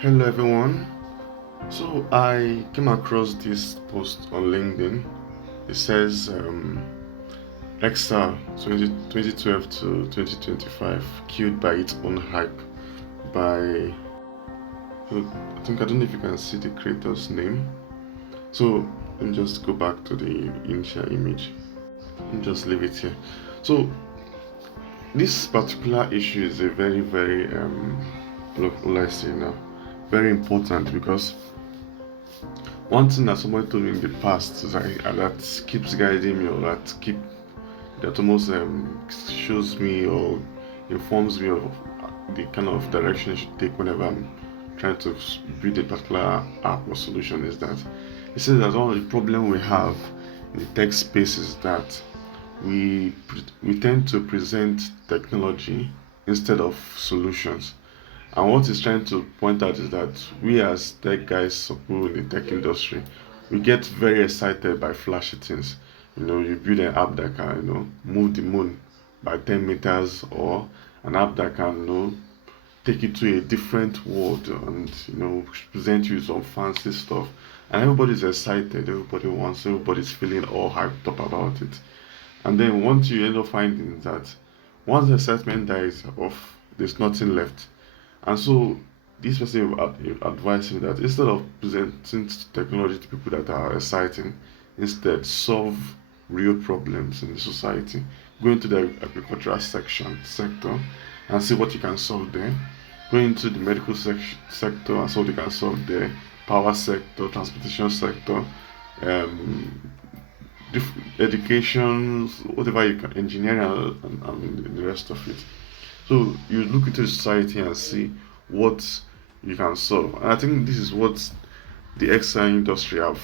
Hello everyone. So I came across this post on LinkedIn. It says XR 2012 to 2025 killed by its own hype by I don't know if you can see the creator's name. So let me just go back to the initial image and just leave it here. So this particular issue is a very what will I say now? Very important because one thing that somebody told me in the past is that keeps guiding me, or that almost shows me or informs me of the kind of direction I should take whenever I'm trying to build a particular app or solution, is that it says that one of the problem we have in the tech space is that we tend to present technology instead of solutions. And what he's trying to point out is that we as tech guys who in the tech industry, we get very excited by flashy things. You build an app that can, move the moon by 10 meters, or an app that can, take you to a different world and, present you some fancy stuff. And everybody's excited, everybody's feeling all hyped up about it. And then once you end up finding that once the excitement dies off, there's nothing left. And so this person will advise me that instead of presenting technology to people that are exciting, instead solve real problems in the society. Go into the agricultural sector and see what you can solve there. Go into the medical sector and see what you can solve there. Power sector, transportation sector, um, education, whatever you can, engineering, and the rest of it. So you look into society and see what you can solve. And I think this is what the XI industry have,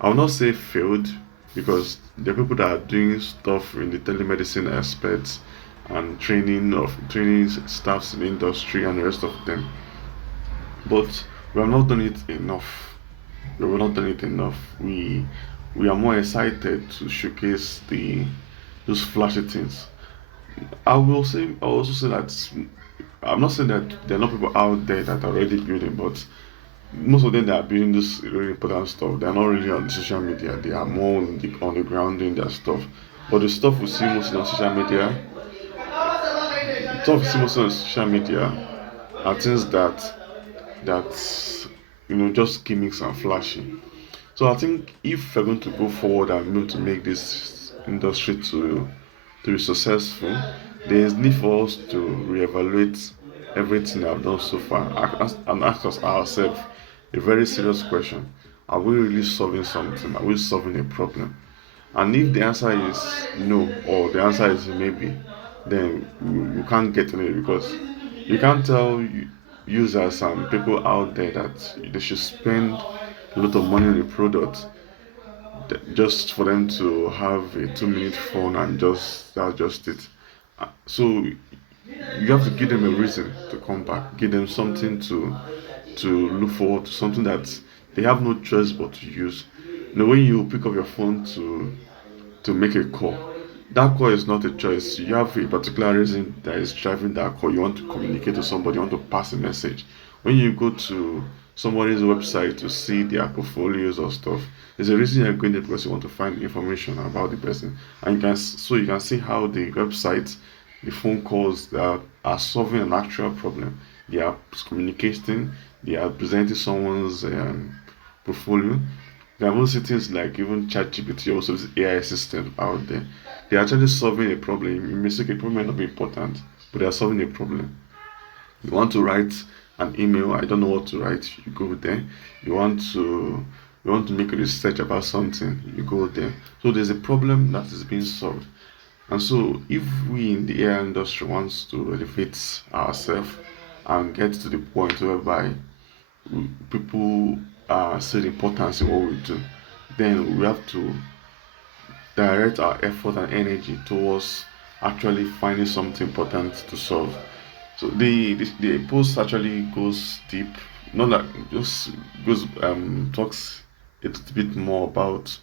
I will not say failed, because there are people that are doing stuff in the telemedicine aspects and training staffs in the industry and the rest of them. But we have not done it enough. We have not done it enough. We are more excited to showcase those flashy things. I will also say that I'm not saying that there are not people out there that are already building, but most of them that are building this really important stuff, they are not really on social media. They are more on the ground doing their stuff. But the stuff we see mostly on social media, stuff we see mostly on social media are things that just gimmicks and flashy. So I think if we're going to go forward and be able to make this industry to be successful, there is need for us to reevaluate everything I've done so far and ask ourselves a very serious question. Are we really solving something? Are we solving a problem? And if the answer is no, or the answer is maybe, then you can't get anywhere, because you can't tell users and people out there that they should spend a lot of money on a product just for them to have a 2 minute phone and just that's just it. So you have to give them a reason to come back, give them something to look forward to, something that they have no choice but to use. When you pick up your phone to make a call, that call is not a choice. You have a particular reason that is driving that call. You want to communicate to somebody, you want to pass a message. When you go to somebody's website to see their portfolios or stuff, there's a reason you're going there, because you want to find information about the person. And you can see how the website, the phone calls that are solving an actual problem. They are communicating, they are presenting someone's portfolio. There are also things like even ChatGPT, also this AI system out there. They're actually solving a problem. You may say a problem might not be important, but they are solving a problem. You want to write an email, I don't know what to write, you go there. You want to make a research about something, you go there. So there's a problem that is being solved. And so if we in the AI industry wants to elevate ourselves and get to the point whereby people see the importance in what we do, then we have to direct our effort and energy towards actually finding something important to solve. So the post actually goes deep, not that just goes talks a little bit more about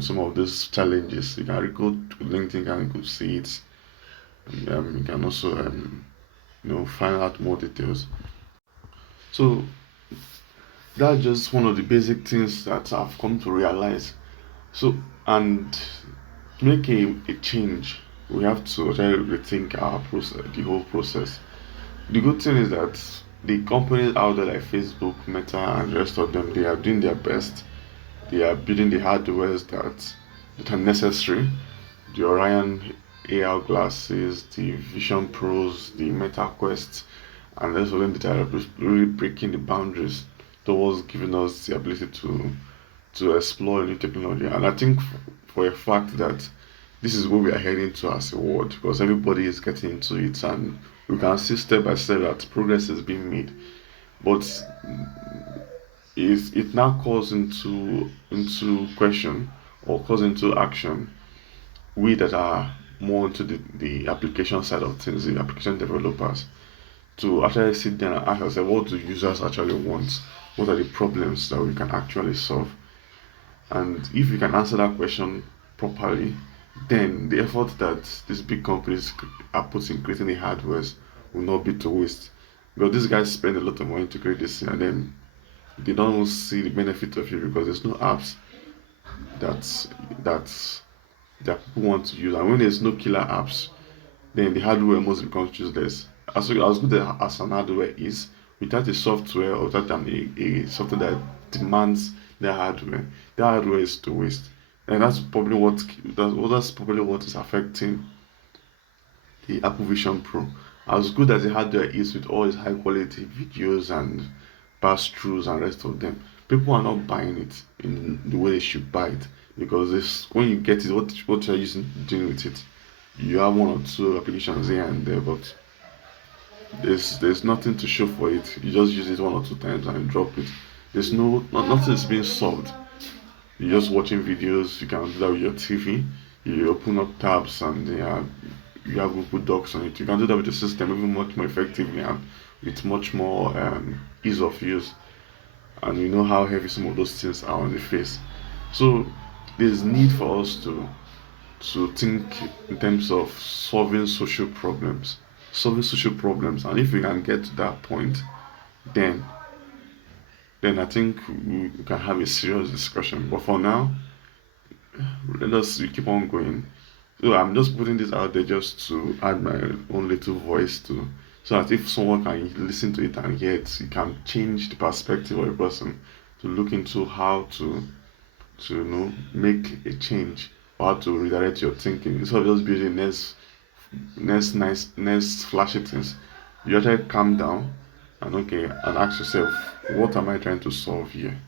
some of these challenges. You can go to LinkedIn and go see it. And, you can also find out more details. So that's just one of the basic things that I've come to realize. So, and to make a change, we have to try to rethink our process, the whole process. The good thing is that the companies out there like Facebook, Meta, and the rest of them, they are doing their best. They are building the hardware that are necessary. The Orion AR glasses, the Vision Pros, the Meta Quest, and the rest of them that are really breaking the boundaries towards giving us the ability to explore new technology. And I think for a fact that this is where we are heading to as a world, because everybody is getting into it, and we can see step by step that progress is being made. But is it now calls into question or calls into action we that are more into the application side of things, the application developers, to actually sit down and ask ourselves, what do users actually want? What are the problems that we can actually solve? And if we can answer that question properly, then the effort that these big companies are putting creating the hardware will not be to waste. Because these guys spend a lot of money to create this thing, and then they don't see the benefit of it because there's no apps that that that people want to use. And when there's no killer apps, then the hardware must become useless. As good as an hardware is, without a software or without a software that demands the hardware is to waste. And that's probably what is affecting the Apple Vision Pro. As good as the hardware is with all its high quality videos and pass throughs and rest of them, people are not buying it in the way they should buy it, because this when you get it, what you're using doing with it, you have one or two applications here and there, but there's nothing to show for it. You just use it one or two times and drop it. There's nothing is being solved. You're just watching videos. You can do that with your TV. You open up tabs and you have Google Docs on it. You can do that with the system even much more effectively and with much more ease of use. And we know how heavy some of those things are on the face. So there's need for us to think in terms of solving social problems, and if we can get to that point, then I think we can have a serious discussion. But for now, let us keep on going. So I'm just putting this out there just to add my own little voice to, so that if someone can listen to it and hear it, it can change the perspective of a person to look into how to make a change, or how to redirect your thinking instead of just building next flashy things. You actually calm down and ask yourself, what am I trying to solve here?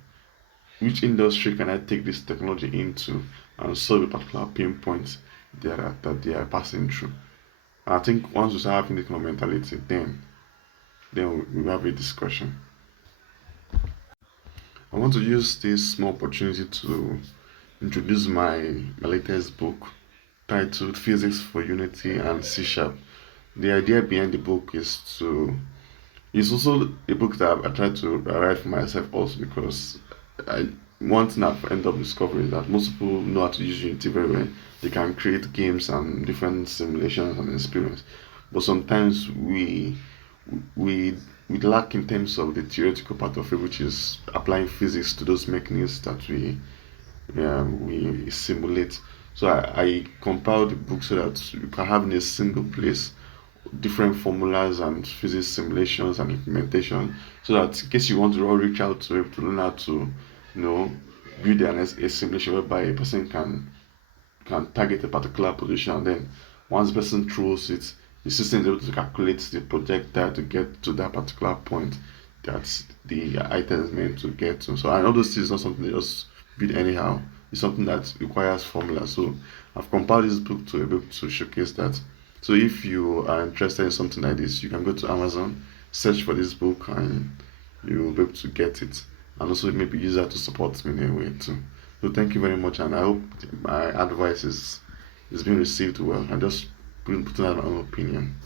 Which industry can I take this technology into and solve a particular pain point that they are passing through? And I think once we start having this kind of mentality, then we have a discussion. I want to use this small opportunity to introduce my latest book titled Physics for Unity and C Sharp. The idea behind the book is also a book that I tried to write for myself also, because one thing I've ended up discovering is that most people know how to use Unity very well. They can create games and different simulations and experience, but sometimes we lack in terms of the theoretical part of it, which is applying physics to those mechanisms that we simulate. So I compiled the book so that you can have in a single place different formulas and physics simulations and implementation, so that in case you want to reach out to it to learn how to build a simulation whereby a person can target a particular position, and then once the person throws it, the system is able to calculate the projectile to get to that particular point that the item is meant to get to. So I know this is not something that just build anyhow. It's something that requires formula. So I've compiled this book to be able to showcase that. So if you are interested in something like this, you can go to Amazon, search for this book, and you will be able to get it. And also maybe use that to support me in a way too. So thank you very much, and I hope my advice is being received well. I'm just putting out my own opinion.